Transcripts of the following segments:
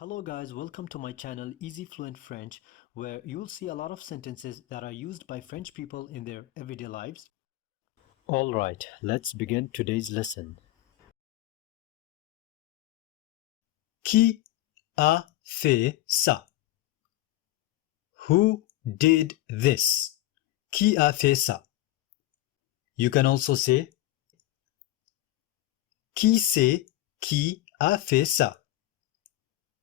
Hello guys, welcome to my channel Easy Fluent French, where you'll see a lot of sentences that are used by French people in their everyday lives. Alright, let's begin today's lesson. Qui a fait ça? Who did this? Qui a fait ça? You can also say Qui c'est qui a fait ça?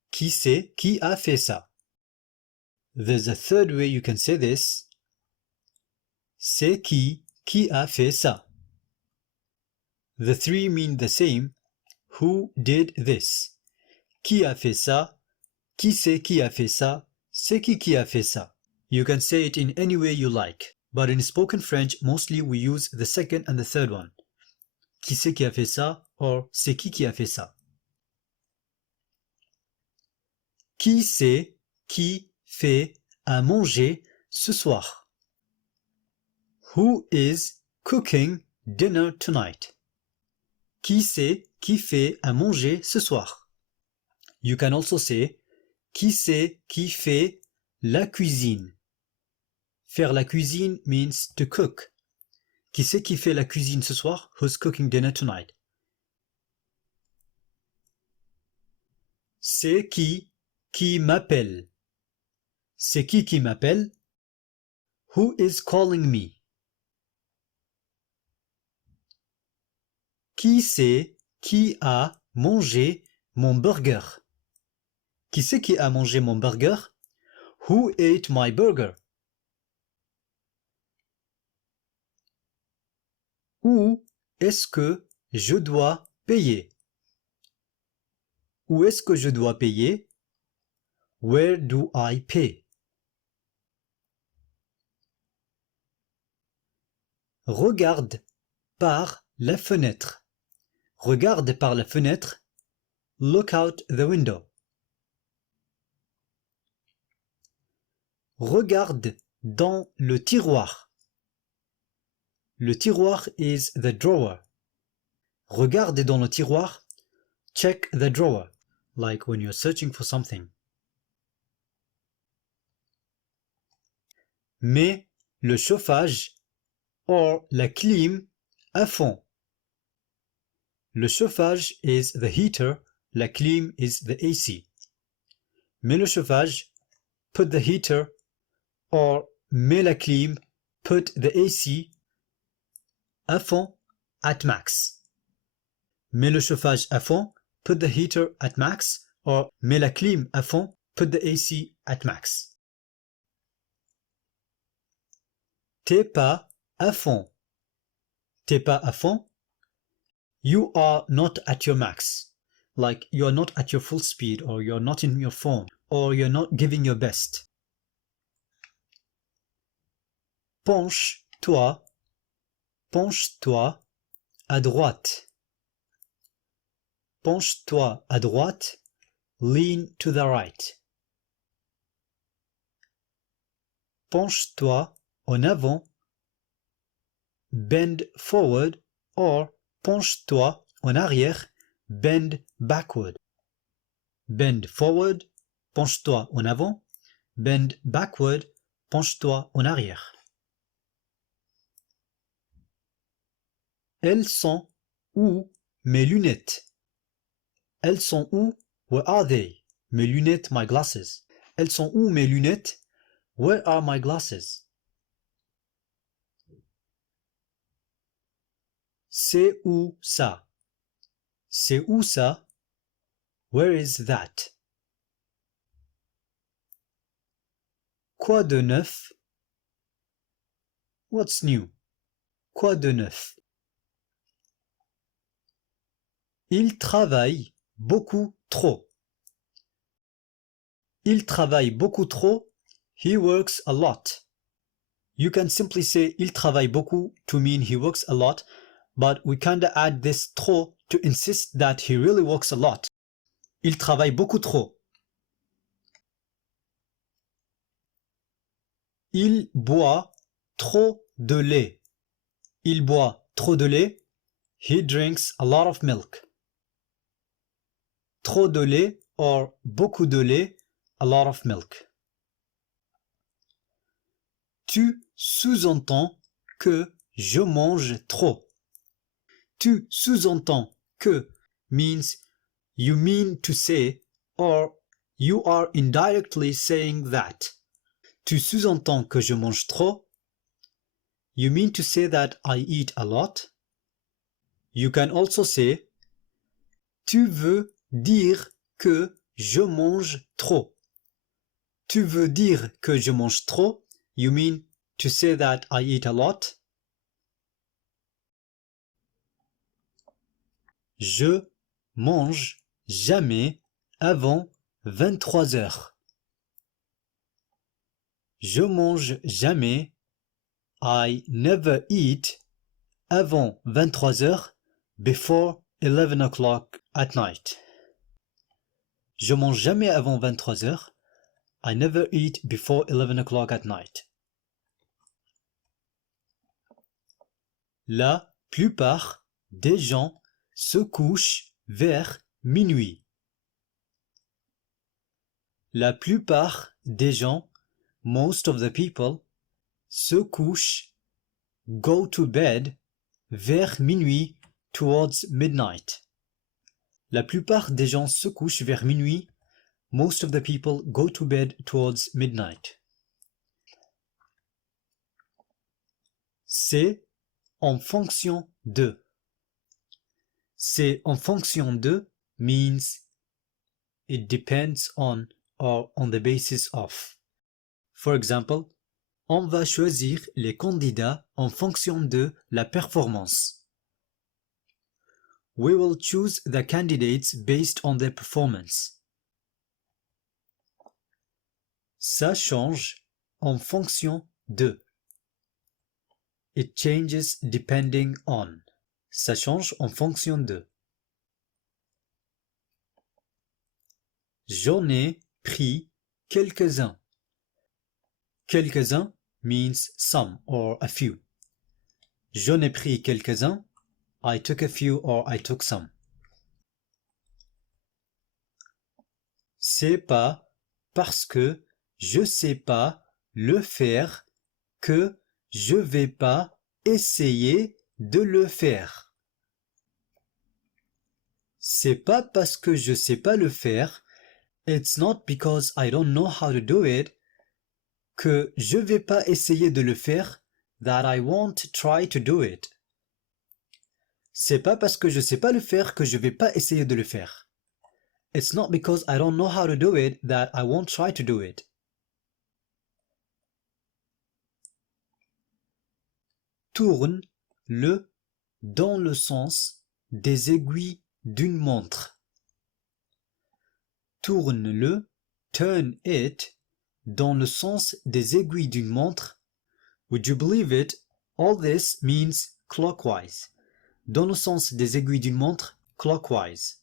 Qui c'est qui a fait ça? There's a third way you can say this. C'est qui a fait ça? The three mean the same. Who did this? Qui a fait ça? Qui c'est qui a fait ça? C'est qui a fait ça? You can say it in any way you like, but in spoken French, mostly we use the second and the third one. Qui c'est qui a fait ça? Or c'est qui a fait ça? Qui c'est qui fait à manger ce soir? Who is cooking dinner tonight? Qui c'est qui fait à manger ce soir? You can also say qui c'est qui fait la cuisine? Faire la cuisine means to cook. Qui c'est qui fait la cuisine ce soir? Who's cooking dinner tonight? C'est qui m'appelle? C'est qui m'appelle? Who is calling me? Qui c'est qui a mangé mon burger? Qui c'est qui a mangé mon burger? Who ate my burger? Où est-ce que je dois payer? Où est-ce que je dois payer? Where do I pay? Regarde par la fenêtre. Regarde par la fenêtre. Look out the window. Regarde dans le tiroir. Le tiroir is the drawer. Regarde dans le tiroir. Check the drawer, like when you're searching for something. Mets le chauffage or la clim à fond. Le chauffage is the heater, la clim is the AC. Mets le chauffage, put the heater, or mets la clim, put the AC à fond, at max. Mets le chauffage à fond, put the heater at max, or mets la clim à fond, put the AC at max. T'es pas à fond. T'es pas à fond. You are not at your max. Like you are not at your full speed, or you're not in your form, or you're not giving your best. Penche-toi à droite. Penche-toi à droite. Lean to the right. Penche-toi en avant. Bend forward, or penche-toi en arrière. Bend backward. Bend forward, penche-toi en avant. Bend backward, penche-toi en arrière. Elles sont où mes lunettes? Elles sont où? Where are they? Mes lunettes, my glasses. Elles sont où mes lunettes? Where are my glasses? C'est où ça? C'est où ça? Where is that? Quoi de neuf? What's new? Quoi de neuf? Il travaille beaucoup trop. Il travaille beaucoup trop. He works a lot. You can simply say il travaille beaucoup to mean he works a lot, but we kinda add this trop to insist that he really works a lot. Il travaille beaucoup trop. Il boit trop de lait. Il boit trop de lait. He drinks a lot of milk. Trop de lait or beaucoup de lait, a lot of milk. Tu sous-entends que je mange trop. Tu sous-entends que means you mean to say or you are indirectly saying that. Tu sous-entends que je mange trop. You mean to say that I eat a lot. You can also say tu veux dire que je mange trop. Tu veux dire que je mange trop. You mean to say that I eat a lot. Je mange jamais avant 23 heures. Je mange jamais. I never eat avant 23 heures before 11 o'clock at night. Je mange jamais avant 23 heures. I never eat before 11 o'clock at night. La plupart des gens se couchent vers minuit. La plupart des gens, most of the people, se couchent, go to bed, vers minuit, towards midnight. La plupart des gens se couchent vers minuit. Most of the people go to bed towards midnight. C'est en fonction de. C'est en fonction de means it depends on or on the basis of. For example, on va choisir les candidats en fonction de la performance. We will choose the candidates based on their performance. Ça change en fonction de. It changes depending on. Ça change en fonction de. J'en ai pris quelques-uns. Quelques-uns means some or a few. J'en ai pris quelques-uns. I took a few or I took some. C'est pas parce que je sais pas le faire que je vais pas essayer de le faire. C'est pas parce que je sais pas le faire, it's not because I don't know how to do it, que je vais pas essayer de le faire, that I won't try to do it. C'est pas parce que je sais pas le faire que je vais pas essayer de le faire. It's not because I don't know how to do it that I won't try to do it. Tourne-le dans le sens des aiguilles d'une montre. Tourne-le, turn it, dans le sens des aiguilles d'une montre. Would you believe it? All this means clockwise. Dans le sens des aiguilles d'une montre, clockwise.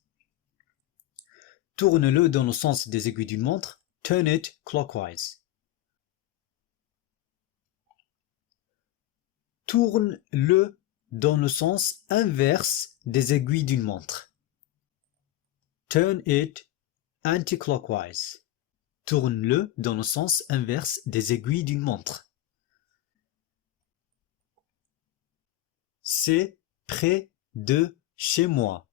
Tourne-le dans le sens des aiguilles d'une montre, turn it clockwise. Tourne-le dans le sens inverse des aiguilles d'une montre. Turn it anti-clockwise. Tourne-le dans le sens inverse des aiguilles d'une montre. C'est près de chez moi.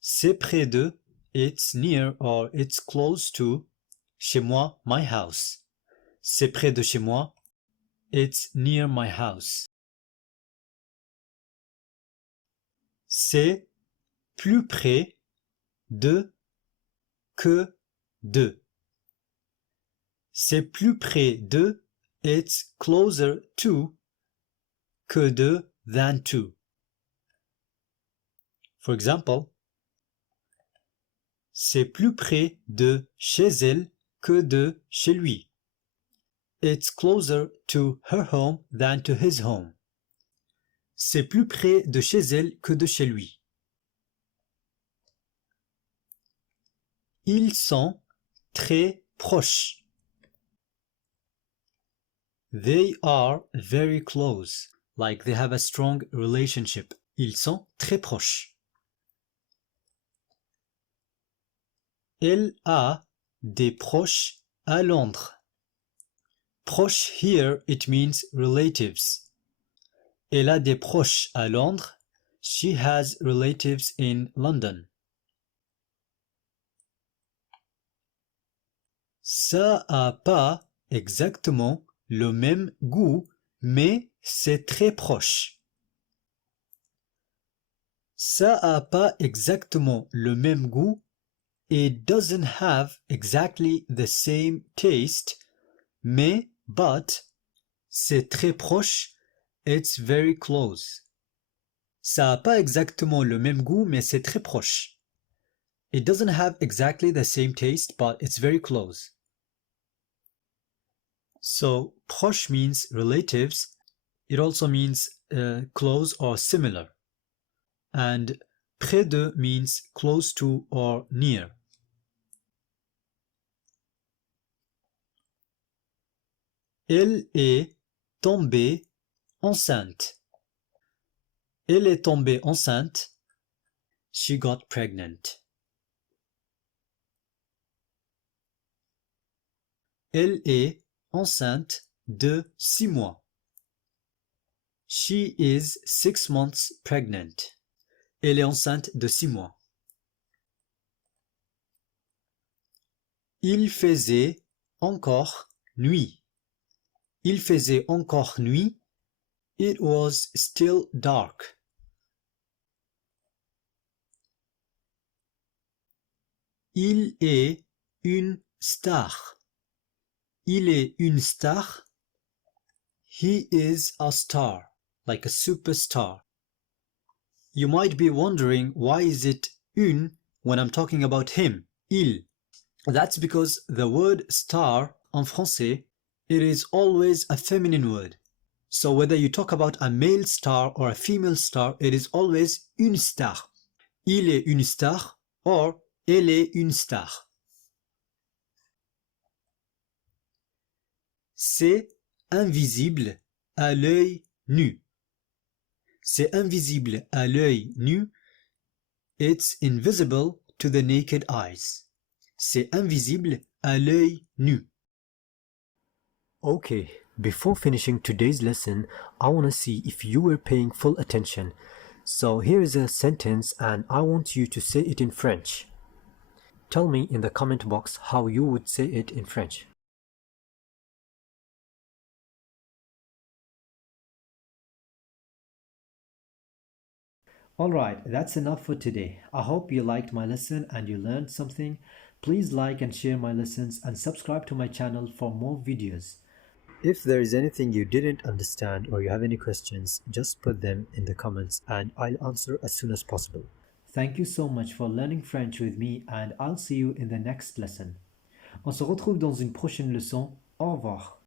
C'est près de, it's near or it's close to, chez moi, my house. C'est près de chez moi, it's near my house. C'est plus près de que de. C'est plus près de, it's closer to, que de, than to. For example, c'est plus près de chez elle que de chez lui. It's closer to her home than to his home. C'est plus près de chez elle que de chez lui. Ils sont très proches. They are very close, like they have a strong relationship. Ils sont très proches. Elle a des proches à Londres. Proche here, it means relatives. Elle a des proches à Londres. She has relatives in London. Ça a pas exactement le même goût, mais c'est très proche. Ça a pas exactement le même goût. It doesn't have exactly the same taste, mais, but, c'est très proche. It's very close. Ça a pas exactement le même goût, mais c'est très proche. It doesn't have exactly the same taste, but it's very close. So, proche means relatives. It also means close or similar. And près de means close to or near. Elle est tombée enceinte. Elle est tombée enceinte. She got pregnant. Elle est enceinte de 6 mois. She is 6 months pregnant. Elle est enceinte de 6 mois. Il faisait encore nuit. Il faisait encore nuit. It was still dark. Il est une star. Il est une star. He is a star, like a superstar. You might be wondering why is it une when I'm talking about him, il. That's because the word star en français, it is always a feminine word. So whether you talk about a male star or a female star, it is always une star. Il est une star or elle est une star. C'est invisible à l'œil nu. C'est invisible à l'œil nu. It's invisible to the naked eyes. C'est invisible à l'œil nu. Okay, before finishing today's lesson, I want to see if you were paying full attention. So here is a sentence and I want you to say it in French. Tell me in the comment box how you would say it in French. Alright, that's enough for today. I hope you liked my lesson and you learned something. Please like and share my lessons and subscribe to my channel for more videos. If there is anything you didn't understand or you have any questions, just put them in the comments and I'll answer as soon as possible. Thank you so much for learning French with me and I'll see you in the next lesson. On se retrouve dans une prochaine leçon. Au revoir.